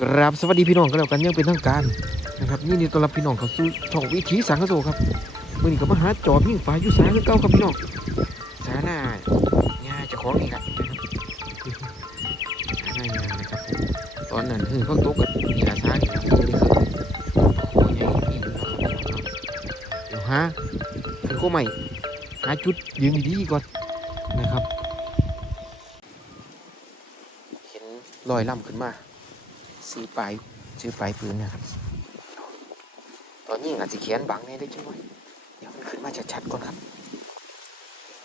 กราบสวัสดีพี่น้องกันแล้วกันยังเป็นทางการนะครับนี่นี่ต้อนรับพี่น้องเข้าสู่ช่องวิถีสังกโสครับมื่อนี้ก็มาหาจอบยิ่งปลาอยู่สาคือเก่าครับพี่น้องสาหน้าง่าจะของนี่ครับสาหน้างานะครับตอนนั้นคือเขาตกกับนี่ละสานี่ครับนี่คือโอ้ยใหญ่นี่ดูนะครับพี่น้องเดี๋ยวหาเป็นโคใหม่หาจุดยืนดีๆก่อนนะครับ เห็นรอยล่ำขึ้นมา สีปลายชื่อปลายปืนนะครับ ตอนนี้อาจจะเขียนบังแน่ได้จังหน่อยเดี๋ยวมันขึ้นมาชัดๆก่อนครับ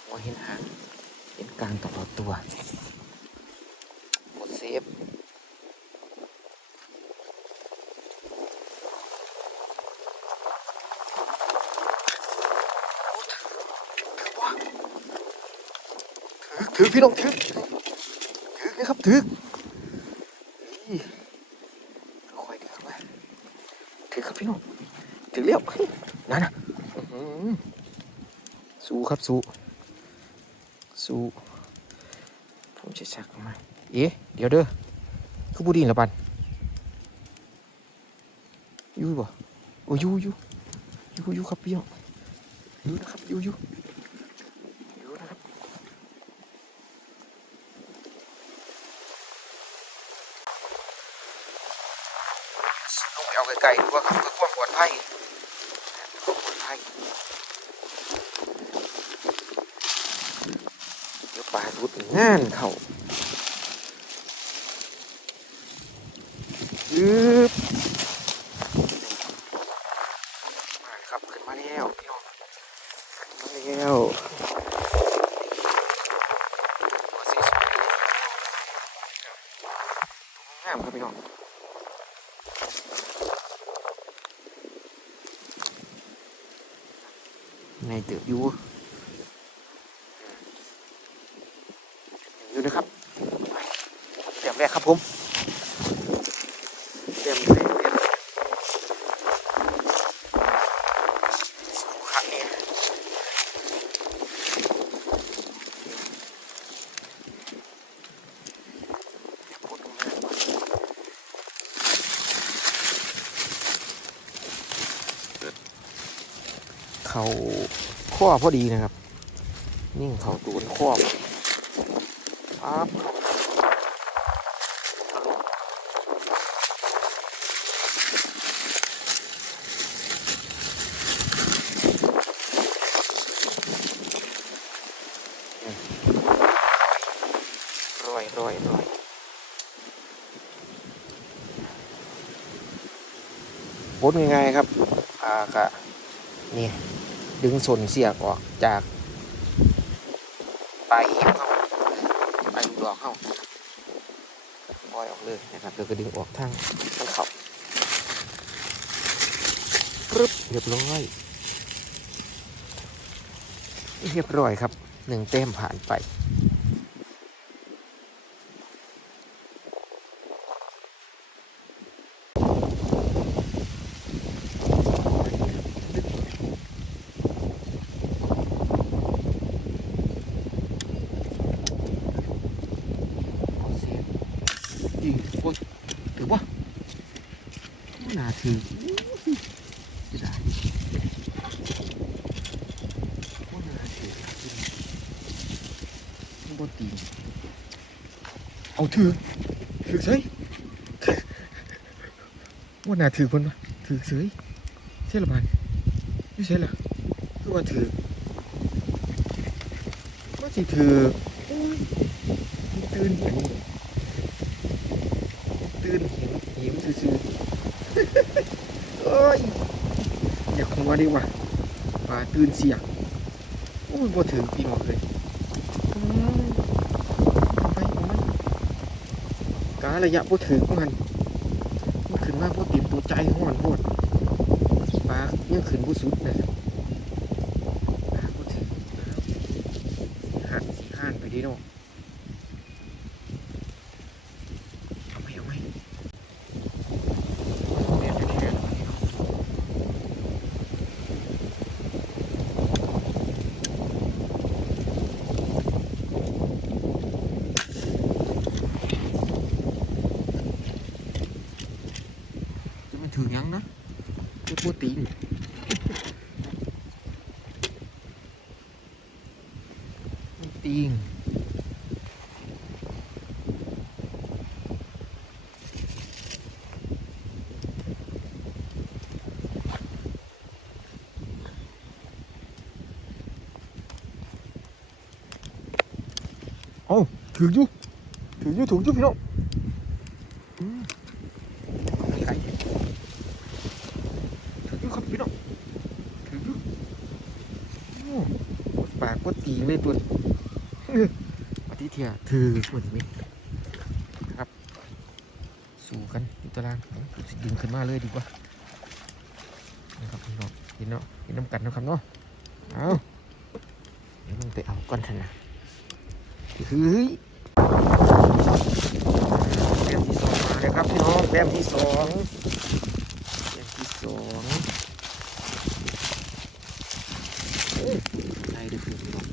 ว่าเห็นหาง เห็นกลางตลอดตัว กดเซฟถือถือพี่น้องถือถือนะครับถือ นี่ค่อยๆเดินมาถือครับ พี่น้องถือเรียบนั่นนะอื้อหือสู้ครับสู้สู้ผมจะชักออกมาเอ๊ะเดี๋ยวเด้อคือบูดีนละปันอยู่บ่โอ้ยอยู่อยู่อยู่อยู่ครับพี่น้องอยู่นะครับอยู่อยู่อยู่นะครับ ต้องไปเอาไกลๆดู ว่าครับเพื่อความปลอดภัยความปลอดภัยเดี๋ยวปลาดุดงานเขายึบมาครับขึ้นมาแล้วพี่น้องขึ้นมาแล้วตัวสีสวยงามครับพี่น้อง ในเติออยู่อยู่นะครับเตรียมแรกครับผมเตรียมแรกเตรียมสู้ครั้งนี้เดี๋ยวพูดตรงนั้นก่อน เขาข้อพอดีนะครับ นิ่งเขาตูนข้อพอดีปั๊บร้อยร้อยร้อยโพสง่ายๆครับ อ่ากะนี่ ดึงส่วนเสียกออกจากปลายเข้าปลายดอกเข้าปล่อยออกเลยนะครับแล้วก็ดึงออกทางทางเขาปึ๊บเรียบร้อย เรียบร้อยครับหนึ่งเต็มผ่านไป เอาเซฟอีกโอ้ยถือว่า ไม่น่าถือจะได้ไม่น่าถือมันบ่ตีนเอาถือถือเฉยว่า ว่ากหัวดีว่าปลาตื่นเสียงโอ้ยบ่ถึงพี่น้องเลยอืมเอาไปมันการระยะบ่ถึงมันมันขึ้นมาบ่เต็มตัวใจห้อนโพดปลายังขึ้นบ่สุดเลยปลาบ่ถึงหันสิหันไปดีเนาะเอาไหมเอาไหม เรียนแท้ ถือหยังนะตัวโปรตีนโปรตีนเอ้าถืออยู่ถืออยู่ถืออยู่พี่น้องอืมไก่ถืออยู่ครับพี่น้องถืออยู่โอ้กดปากกดตีนเลยตัวนี้เอ้ออาทิตย์เทียถือตัวนี้ครับ สู้กันอยู่ตารางสิดึงขึ้นมาเลยดีกว่านะครับพี่น้องกินเนาะกินน้ำกันนะครับเนาะเอาเดี๋ยวมึงไปเอาก้อนชนะเฮ้ยแต้มที่สองมาเลยครับพี่น้องแต้มที่สองแต้มที่สองเอ้ยได้เด้อพี่น้อง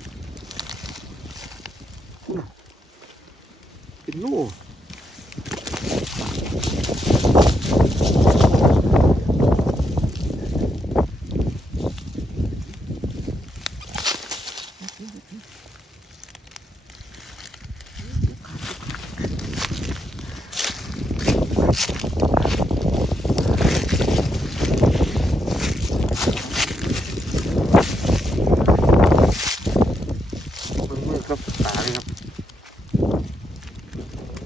อู้น่ะ เป็นโล่ มือมือครับตาเลยครับ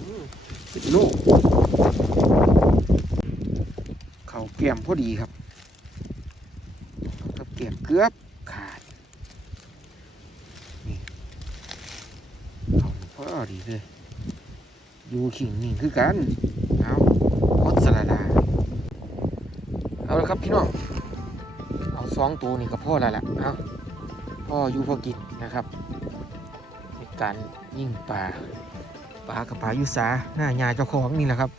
อืมเป็นโลกเขาเกี่ยม พอดีครับกับเกี่ยมเกือบขาดนี่เขาพอดีเลยอยู่ขิงนี่คือกันเอาพดสลาดาเอาละครับพี่น้องเอาสองตัวนี่ก็พ่อแล้วล่ะเอาพ่ออยู่พอกินนะครับในการยิ่งป่าป่ากับป่ายุสาหน้ายาเจ้าของนี่แหละครับ